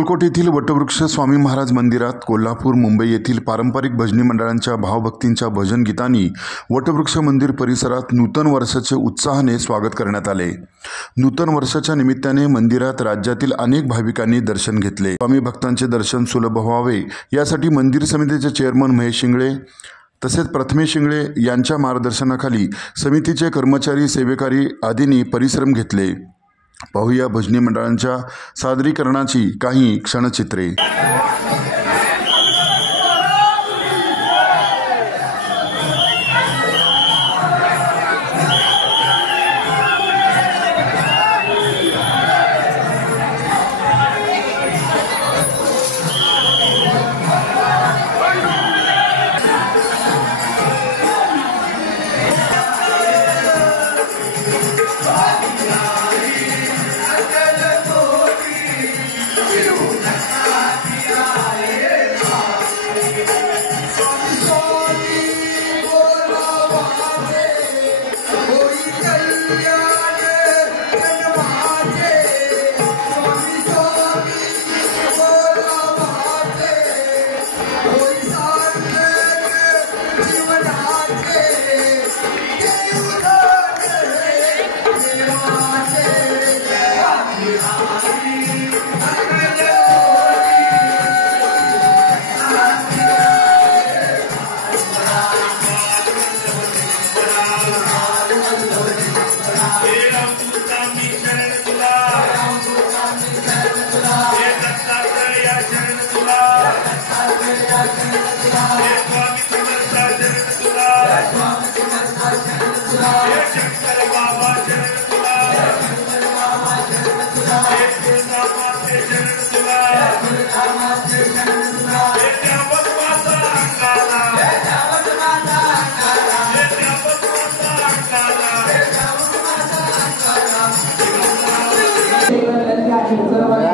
अक्कलकोट येथील वटवृक्ष स्वामी महाराज मंदिरात कोल्हापूर मुंबई येथील पारंपरिक भजनी मंडळांच्या भावभक्तींच्या भजन गीतांनी वटवृक्ष मंदिर परिसरात नूतन वर्षाचे उत्साहाने स्वागत करण्यात आले। नूतन वर्षाच्या निमित्ताने मंदिरात राज्यातील अनेक भाविकांनी दर्शन घेतले। स्वामी भक्तांचे दर्शन सुलभ व्हावे यासाठी मंदिर समितीचे चेअरमन महेश शिंगळे तसेच प्रथमेश शिंगळे यांच्या मार्गदर्शनाखाली समितीचे कर्मचारी सेवेकरी आदींनी परिश्रम घेतले। पाहूया भजनी मंडळांच्या सादरीकरणाची काही क्षणचित्रे। Terima kasih.